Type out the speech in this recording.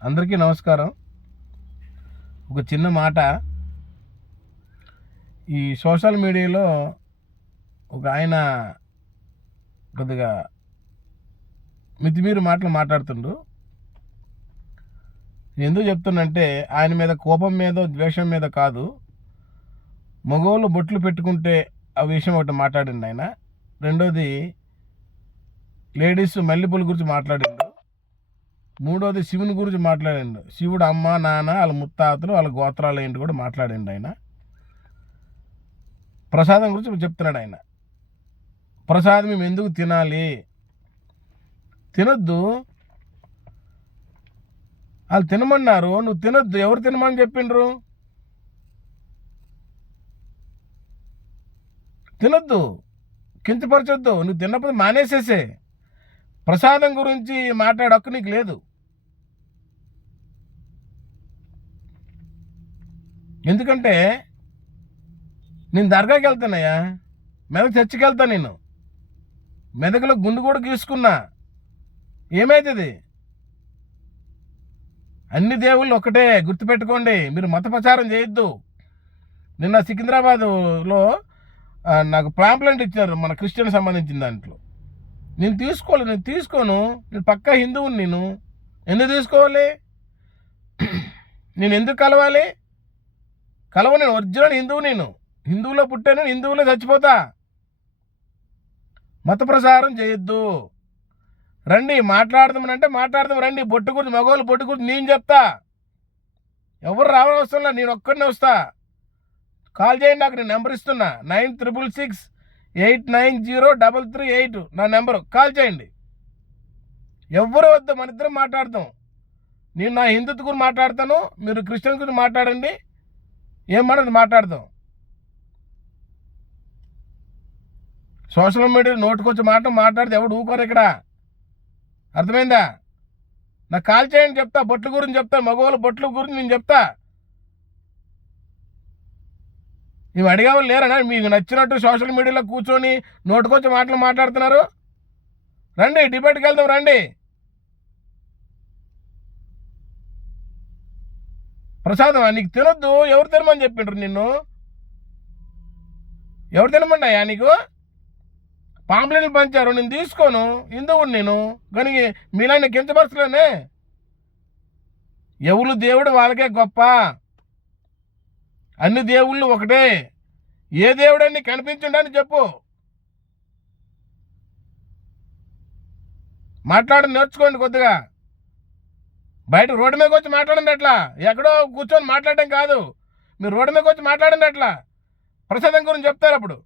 అందరికీ నమస్కారం. ఒక చిన్న మాట. ఈ సోషల్ మీడియాలో ఒక ఆయన కొద్దిగా మితిమీరి మాటలు మాట్లాడుతుండు. ఎందుకు చెప్తున్నంటే ఆయన మీద కోపం మీద ద్వేషం మీద కాదు, మగవాళ్ళు బొట్లు పెట్టుకుంటే ఆ విషయం ఒకటి మాట్లాడిండు ఆయన. రెండోది లేడీస్ మల్లెపూల గురించి మాట్లాడిండు. మూడోది శివుని గురించి మాట్లాడిండు. శివుడు అమ్మ నాన్న వాళ్ళ ముత్తాతలు వాళ్ళ గోత్రాలు ఏంటి కూడా మాట్లాడిండు ఆయన. ప్రసాదం గురించి చెప్తున్నాడు ఆయన. ప్రసాదం మేము ఎందుకు తినాలి? తినొద్దు, వాళ్ళు తినమన్నారు, నువ్వు తినొద్దు. ఎవరు తినమని చెప్పిండ్రు? తినొద్దు, కించపరచొద్దు. నువ్వు తిన్నప్పుడు మానేసేసే. ప్రసాదం గురించి మాట్లాడే హక్కు నీకు లేదు. ఎందుకంటే నేను దర్గాకి వెళ్తానయ్యా, మెదక్ చర్చికి వెళ్తా. నేను మెదకులో గుండు కూడా గీసుకున్నా. ఏమవుతుంది? అన్ని దేవుళ్ళు ఒకటే, గుర్తుపెట్టుకోండి. మీరు మత ప్రచారం చేయొద్దు. నిన్న సికింద్రాబాద్లో నాకు పాంప్లెంట్ ఇచ్చారు మన క్రిస్టియన్ సంబంధించిన దాంట్లో. నేను తీసుకోను. నేను పక్కా హిందువుని. నేను ఎందుకు తీసుకోవాలి? నేను ఎందుకు కలవాలి? నేను ఒరిజినల్ హిందువు. నేను హిందువులో పుట్టాను, హిందువులో చచ్చిపోతా. మత ప్రచారం చేయొద్దు. రండి మాట్లాడదామనంటే మాట్లాడదాం. రండి. బొట్టు గురించి, మగవాళ్ళు బొట్టు గురించి నేను చెప్తా. ఎవరు రావనవసరంలా, నేను ఒక్కడినే వస్తా. కాల్ చేయండి. నాకు నేను నెంబర్ ఇస్తున్నా, 9666890338 నా నెంబరు. కాల్ చేయండి. ఎవరు వద్దు, మన ఇద్దరం మాట్లాడతాం. నేను నా హిందుత్వ గురించి మాట్లాడతాను, మీరు క్రిస్టియన్ గురించి మాట్లాడండి. ఏం మాట్లాడదాం. సోషల్ మీడియా నోటుకొచ్చి మాట్లాడితే ఎవడు ఊకోరు ఇక్కడ. అర్థమైందా? నాకు కాల్ చేయండి, చెప్తా. బొట్ల గురించి చెప్తా, మగవాళ్ళ బొట్ల గురించి నేను చెప్తా. మేము అడిగేవాళ్ళు లేరనా? మీకు నచ్చినట్టు సోషల్ మీడియాలో కూర్చొని నోటుకొచ్చి మాట్లాడుతున్నారు. రండి, డిబేట్కి వెళ్దాం. రండి. ప్రసాదం నీకు తినొద్దు. ఎవరు తినమని చెప్పిండ్రు నిన్ను? ఎవరు తినమంటాయా నీకు? పాంప్లెట్లు పంచారు, నేను తీసుకోను. హిందువుడు నేను. కానీ మీలాంటి కించపరచలేనే. ఎవరు దేవుడు వాళ్ళకే గొప్ప. అన్ని దేవుళ్ళు ఒకటే. ఏ దేవుడని కనిపించండి చెప్పు. మాట్లాడి నేర్చుకోండి కొద్దిగా. బయట రోడ్డు మీదకి వచ్చి మాట్లాడండి. అట్లా ఎక్కడో కూర్చొని మాట్లాడడం కాదు. మీరు రోడ్డు మీదకి వచ్చి మాట్లాడండి. అట్లా ప్రసాదం గురించి చెప్తారు అప్పుడు.